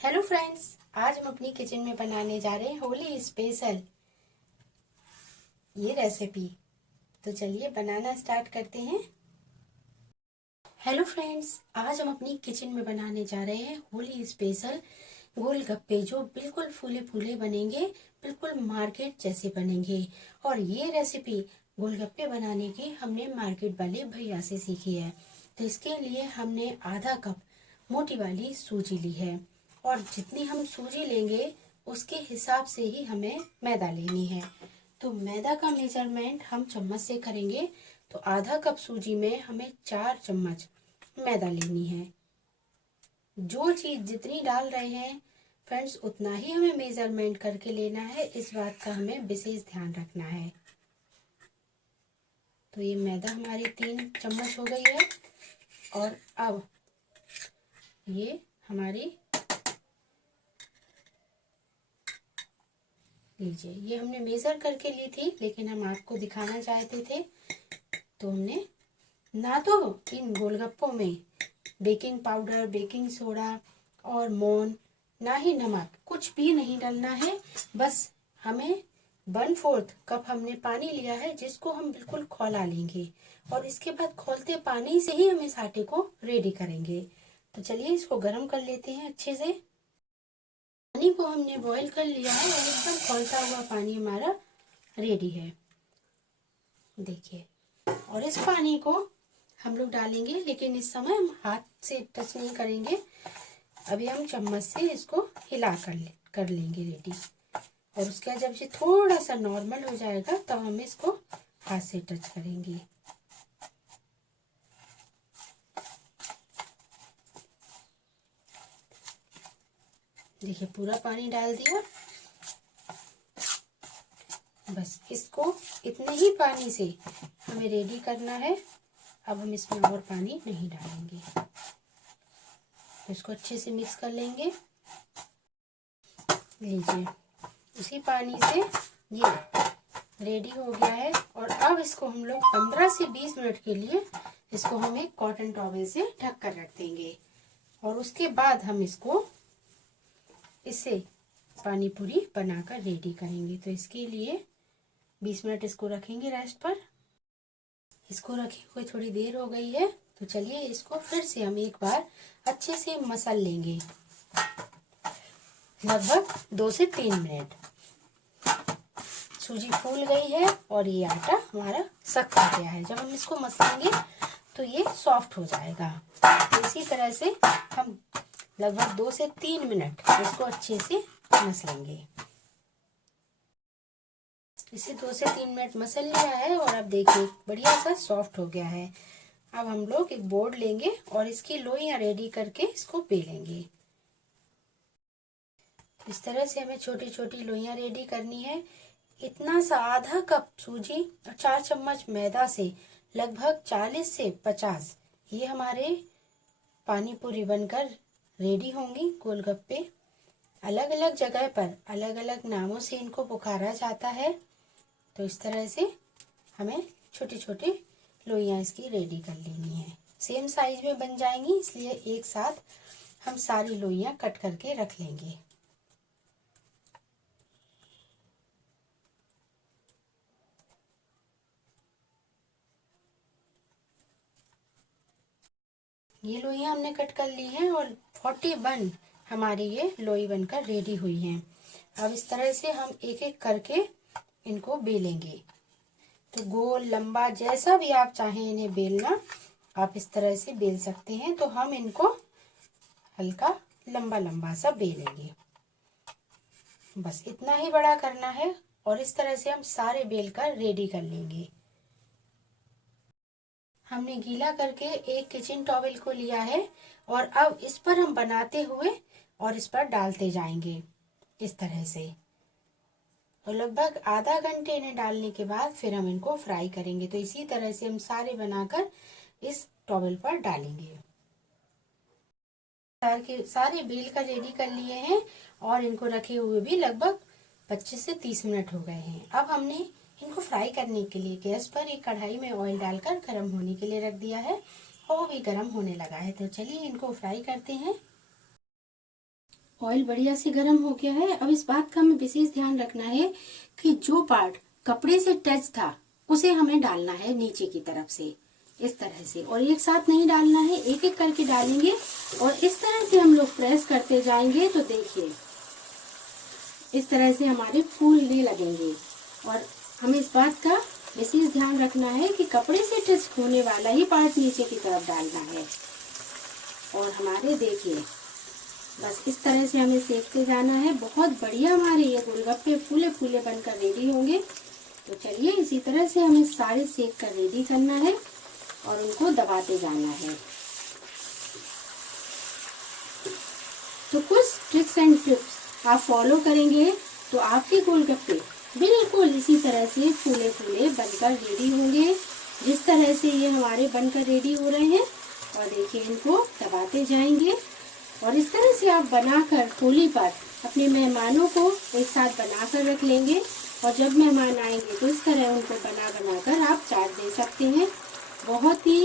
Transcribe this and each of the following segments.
Hello friends, आज हम अपनी किचन में बनाने जा रहे हैं होली स्पेशल ये रेसिपी। तो चलिए बनाना स्टार्ट करते हैं। हेलो फ्रेंड्स, आज हम अपनी किचन में बनाने जा रहे हैं होली स्पेशल गोलगप्पे, जो बिल्कुल फूले फूले बनेंगे, बिल्कुल मार्केट जैसे बनेंगे। और ये रेसिपी गोलगप्पे बनाने की हमने मार्केट वाले भैया से सीखी है। तो इसके लिए हमने आधा कप मोटी वाली सूजी ली है, और जितनी हम सूजी लेंगे उसके हिसाब से ही हमें मैदा लेनी है। तो मैदा का मेजरमेंट हम चम्मच से करेंगे। तो आधा कप सूजी में हमें 4 चम्मच मैदा लेनी है। जो चीज जितनी डाल रहे हैं फ्रेंड्स, उतना ही हमें मेजरमेंट करके लेना है। इस बात का हमें विशेष ध्यान रखना है। तो ये मैदा हमारी 3 चम्मच हो गई है। और अब ये हमारी, लीजिए, ये हमने मेजर करके ली थी, लेकिन हम आपको दिखाना चाहते थे। तो हमने ना तो इन गोलगप्पों में बेकिंग पाउडर, बेकिंग सोडा और मोन, ना ही नमक, कुछ भी नहीं डालना है। बस हमें 1/4 कप हमने पानी लिया है, जिसको हम बिल्कुल खौला लेंगे। और इसके बाद खौलते पानी से ही हम इस आटे को रेडी करेंगे। तो चलिए इसको गर्म कर लेते हैं अच्छे से। पानी को हमने बॉईल कर लिया है और एकदम खौलता हुआ पानी हमारा रेडी है, देखिए। और इस पानी को हम लोग डालेंगे, लेकिन इस समय हम हाथ से टच नहीं करेंगे। अभी हम चम्मच से इसको हिला कर लेंगे रेडी। और उसके बाद जब ये थोड़ा सा नॉर्मल हो जाएगा, तब हम इसको हाथ से टच करेंगे। देखिए, पूरा पानी डाल दिया। बस इसको इतने ही पानी से हमें रेडी करना है। अब हम इसमें और पानी नहीं डालेंगे। इसको अच्छे से मिक्स कर लेंगे। लीजिए, उसी पानी से ये रेडी हो गया है। और अब इसको हम लोग 15 से 20 मिनट के लिए इसको हम एक कॉटन टॉवल से ढक कर रख देंगे। और उसके बाद हम इससे पानी पूरी बनाकर रेडी करेंगे। तो इसके लिए 20 मिनट इसको रखेंगे रेस्ट पर। इसको रखे हुए थोड़ी देर हो गई है। तो चलिए इसको फिर से हम एक बार अच्छे से मसल लेंगे, लगभग 2 से 3 मिनट। सूजी फूल गई है और ये आटा हमारा सख्त हो गया है। जब हम इसको मसलेंगे तो ये सॉफ्ट हो जाएगा। तो इसी तरह से हम लगभग 2 से 3 मिनट इसको अच्छे से मसलेंगे। इसे 2 से 3 मिनट मसल लिया है और अब देखिए बढ़िया सा सॉफ्ट हो गया है। अब हम लोग एक बोर्ड लेंगे और इसकी लोइयां रेडी करके इसको बेलेंगे। इस तरह से हमें छोटी छोटी लोइयां रेडी करनी है। इतना सा आधा कप सूजी और 4 चम्मच मैदा से लगभग 40 से 50 ये हमारे पानी पूरी बनकर रेडी होंगी। गोलगप्पे अलग अलग जगह पर अलग अलग नामों से इनको पुकारा जाता है। तो इस तरह से हमें छोटी छोटी लोइयां इसकी रेडी कर लेनी है। सेम साइज में बन जाएंगी, इसलिए एक साथ हम सारी लोइयां कट करके रख लेंगे। ये लोइयां हमने कट कर ली हैं और 41 हमारी ये लोई बनकर रेडी हुई हैं। अब इस तरह से हम एक एक करके इनको बेलेंगे। तो गोल लंबा जैसा भी आप चाहें इन्हें बेलना, आप इस तरह से बेल सकते हैं। तो हम इनको हल्का लंबा लंबा सा बेलेंगे, बस इतना ही बड़ा करना है। और इस तरह से हम सारे बेल कर रेडी कर लेंगे। हमने गीला करके एक किचन टॉवल को लिया है और अब इस पर हम बनाते हुए और इस पर डालते जाएंगे इस तरह से। और लगभग आधा घंटे इन्हें डालने के बाद फिर हम इनको फ्राई करेंगे। तो इसी तरह से हम सारे बनाकर इस टॉवल पर डालेंगे। सारे बेल का रेडी कर लिए हैं और इनको रखे हुए भी लगभग 25 से 30 मिनट हो गए हैं। अब हमने इनको फ्राई करने के लिए गैस पर एक कढ़ाई में ऑयल डालकर गर्म होने के लिए रख दिया है, और वो भी गर्म होने लगा है। तो चलिए इनको फ्राई करते हैं। ऑयल बढ़िया से गर्म हो गया है। अब इस बात का हमें विशेष ध्यान रखना है कि जो पार्ट कपड़े से टच था उसे हमें डालना है नीचे की तरफ से, इस तरह से, और एक साथ नहीं डालना है, एक एक करके डालेंगे और इस तरह से हम लोग प्रेस करते जाएंगे तो देखिए इस तरह से हमारे फूलने लगेंगे। और हमें इस बात का विशेष ध्यान रखना है कि कपड़े से टच होने वाला ही पार्ट नीचे की तरफ डालना है। और हमारे देखिए बस इस तरह से हमें सेकते जाना है। बहुत बढ़िया हमारे ये गोलगप्पे फूले फूले बनकर रेडी होंगे। तो चलिए इसी तरह से हमें सारे सेक कर रेडी करना है और उनको दबाते जाना है। तो कुछ ट्रिक्स एंड टिप्स आप फॉलो करेंगे तो आपके गोलगप्पे बिल्कुल इसी तरह से फूले फूले बनकर रेडी होंगे, जिस तरह से ये हमारे बनकर रेडी हो रहे हैं। और देखिए इनको दबाते जाएंगे और इस तरह से आप बनाकर होली पर अपने मेहमानों को एक साथ बनाकर रख लेंगे और जब मेहमान आएंगे तो इस तरह उनको बना बनाकर आप चाट दे सकते हैं। बहुत ही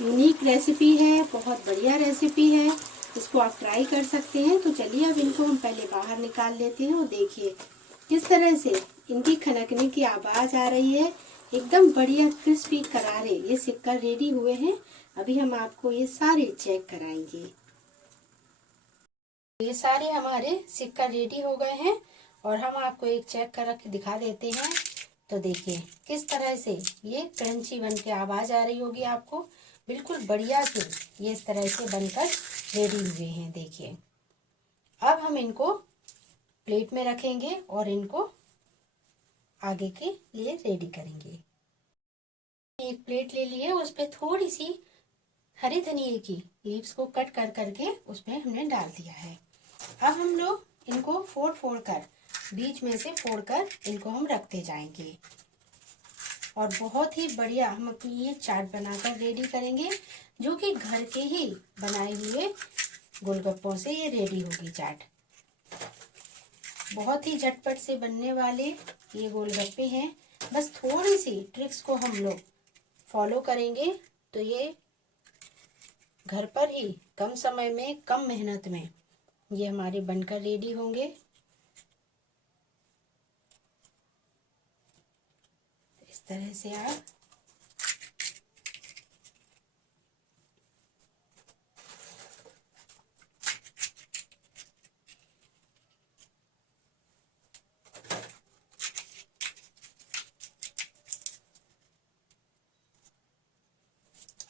यूनिक रेसिपी है, बहुत बढ़िया रेसिपी है, इसको आप ट्राई कर सकते हैं। तो चलिए अब इनको हम पहले बाहर निकाल लेते हैं और देखिए किस तरह से इनकी खनकने की आवाज़ आ रही है। एकदम बढ़िया क्रिस्पी करारे ये सिक्कर रेडी हुए हैं। अभी हम आपको ये सारे चेक कराएंगे। ये सारे हमारे सिक्का रेडी हो गए हैं और हम आपको एक चेक कर के दिखा देते हैं। तो देखिए किस तरह से ये क्रंची बन के आवाज आ रही होगी आपको, बिल्कुल बढ़िया से ये इस तरह से बनकर रेडी हुए हैं। देखिए अब हम इनको प्लेट में रखेंगे और इनको आगे के लिए रेडी करेंगे। एक प्लेट ले ली है, उस पर थोड़ी सी हरी धनिए की लीव्स को कट कर करके उसमें हमने डाल दिया है। अब हम लोग इनको फोड़ फोड़ कर बीच में से फोड़ कर इनको हम रखते जाएंगे और बहुत ही बढ़िया हम अपनी ये चाट बनाकर रेडी करेंगे, जो कि घर के ही बनाए हुए गोलगप्पों से ये रेडी होगी चाट। बहुत ही झटपट से बनने वाले ये गोलगप्पे हैं। बस थोड़ी सी ट्रिक्स को हम लोग फॉलो करेंगे तो ये घर पर ही कम समय में कम मेहनत में ये हमारे बनकर रेडी होंगे। इस तरह से आप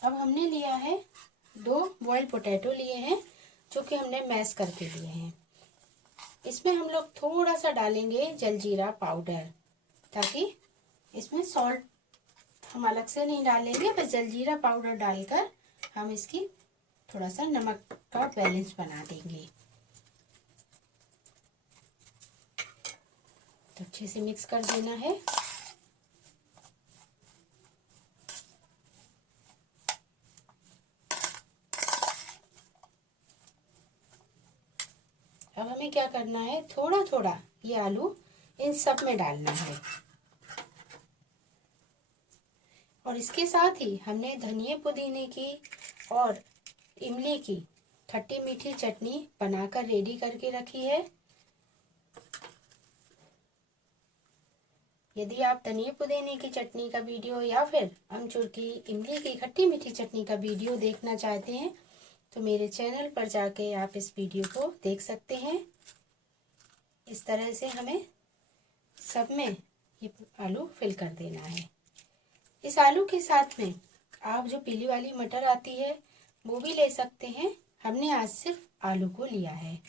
अब हमने लिया है 2 बॉइल्ड पोटैटो लिए हैं, जो कि हमने मैश करके लिए हैं। इसमें हम लोग थोड़ा सा डालेंगे जलजीरा पाउडर, ताकि इसमें सॉल्ट हम अलग से नहीं डालेंगे, बस जलजीरा पाउडर डालकर हम इसकी थोड़ा सा नमक का बैलेंस बना देंगे। तो अच्छे से मिक्स कर देना है। अब हमें क्या करना है, थोड़ा थोड़ा ये आलू इन सब में डालना है और इसके साथ ही हमने धनिए पुदीने की और इमली की खट्टी मीठी चटनी बनाकर रेडी करके रखी है। यदि आप धनिए पुदीने की चटनी का वीडियो या फिर अमचूर की इमली की खट्टी मीठी चटनी का वीडियो देखना चाहते हैं तो मेरे चैनल पर जाके आप इस वीडियो को देख सकते हैं। इस तरह से हमें सब में ये आलू फिल कर देना है। इस आलू के साथ में आप जो पीली वाली मटर आती है वो भी ले सकते हैं। हमने आज सिर्फ आलू को लिया है।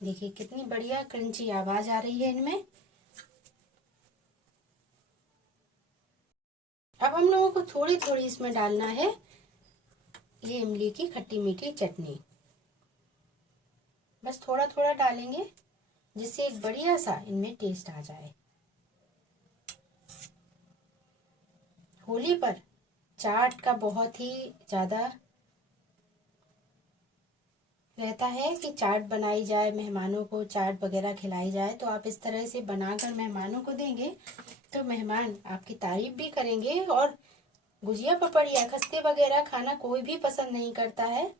देखिए कितनी बढ़िया क्रंची आवाज आ रही है इनमें। अब हम लोगों को थोड़ी थोड़ी इसमें डालना है ये इमली की खट्टी मीठी चटनी। बस थोड़ा थोड़ा डालेंगे जिससे एक बढ़िया सा इनमें टेस्ट आ जाए। होली पर चाट का बहुत ही ज़्यादा रहता है कि चाट बनाई जाए, मेहमानों को चाट वगैरह खिलाई जाए, तो आप इस तरह से बनाकर मेहमानों को देंगे तो मेहमान आपकी तारीफ भी करेंगे। और गुजिया पपड़िया खस्ते वगैरह खाना कोई भी पसंद नहीं करता है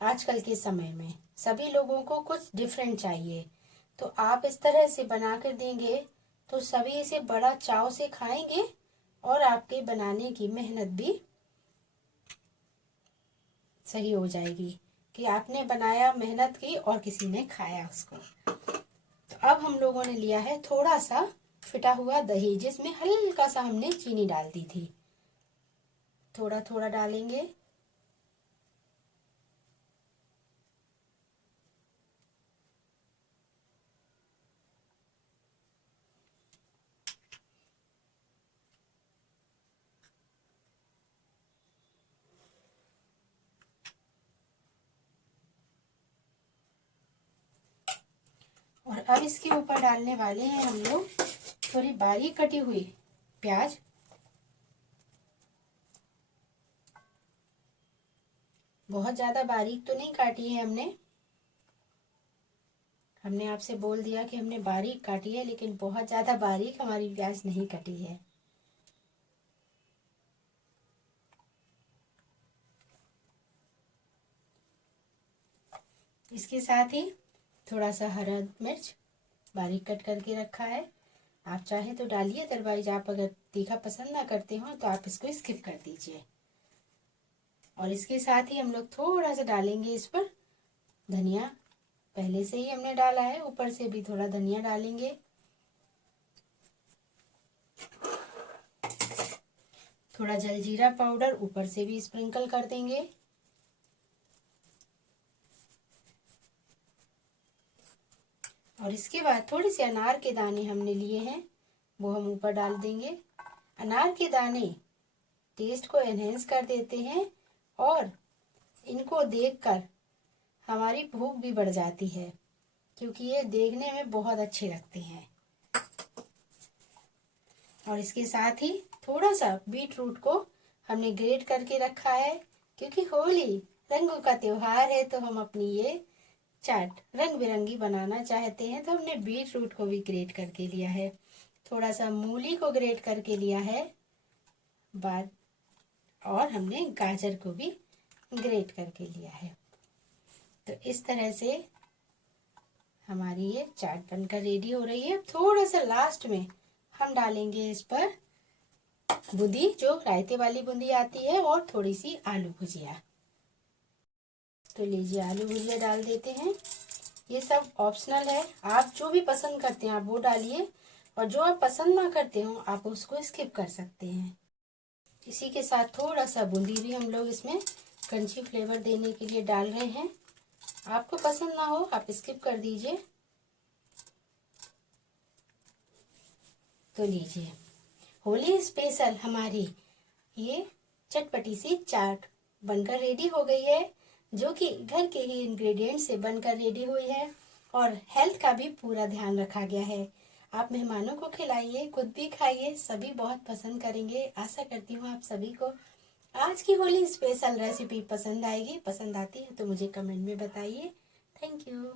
आजकल के समय में, सभी लोगों को कुछ डिफरेंट चाहिए। तो आप इस तरह से बनाकर देंगे तो सभी इसे बड़ा चाव से खाएंगे और आपके बनाने की मेहनत भी सही हो जाएगी कि आपने बनाया, मेहनत की और किसी ने खाया उसको। तो अब हम लोगों ने लिया है थोड़ा सा फिटा हुआ दही, जिसमें हल्का सा हमने चीनी डाल दी थी, थोड़ा थोड़ा डालेंगे। और अब इसके ऊपर डालने वाले हैं हम लोग थोड़ी बारीक कटी हुई प्याज। बहुत ज्यादा बारीक तो नहीं काटी है हमने आपसे बोल दिया कि हमने बारीक काटी है, लेकिन बहुत ज्यादा बारीक हमारी प्याज नहीं कटी है। इसके साथ ही थोड़ा सा हरा मिर्च बारीक कट करके रखा है, आप चाहे तो डालिए, अदरवाइज आप अगर तीखा पसंद ना करते हो तो आप इसको स्किप कर दीजिए। और इसके साथ ही हम लोग थोड़ा सा डालेंगे इस पर धनिया, पहले से ही हमने डाला है, ऊपर से भी थोड़ा धनिया डालेंगे। थोड़ा जलजीरा पाउडर ऊपर से भी स्प्रिंकल कर देंगे। और इसके बाद थोड़ी सी अनार के दाने हमने लिए हैं, वो हम ऊपर डाल देंगे। अनार के दाने टेस्ट को एनहेंस कर देते हैं और इनको देखकर हमारी भूख भी बढ़ जाती है, क्योंकि ये देखने में बहुत अच्छे लगते हैं। और इसके साथ ही थोड़ा सा बीट रूट को हमने ग्रेट करके रखा है, क्योंकि होली रंगों का त्योहार है, तो हम अपनी ये चाट रंग बिरंगी बनाना चाहते हैं, तो हमने बीट रूट को भी ग्रेट करके लिया है। थोड़ा सा मूली को ग्रेट करके लिया है बाद, और हमने गाजर को भी ग्रेट करके लिया है। तो इस तरह से हमारी ये चाट बनकर रेडी हो रही है। थोड़ा सा लास्ट में हम डालेंगे इस पर बूंदी, जो रायते वाली बूंदी आती है, और थोड़ी सी आलू भुजिया। तो लीजिए आलू भुजिया डाल देते हैं। ये सब ऑप्शनल है, आप जो भी पसंद करते हैं आप वो डालिए, और जो आप पसंद ना करते हो आप उसको स्किप कर सकते हैं। इसी के साथ थोड़ा सा बूंदी भी हम लोग इसमें क्रंची फ्लेवर देने के लिए डाल रहे हैं। आपको पसंद ना हो आप स्किप कर दीजिए। तो लीजिए होली स्पेशल हमारी ये चटपटी सी चाट बनकर रेडी हो गई है, जो कि घर के ही इंग्रेडिएंट से बनकर रेडी हुई है, और हेल्थ का भी पूरा ध्यान रखा गया है। आप मेहमानों को खिलाइए, खुद भी खाइए, सभी बहुत पसंद करेंगे। आशा करती हूँ आप सभी को आज की होली स्पेशल रेसिपी पसंद आएगी। पसंद आती है तो मुझे कमेंट में बताइए। Thank you.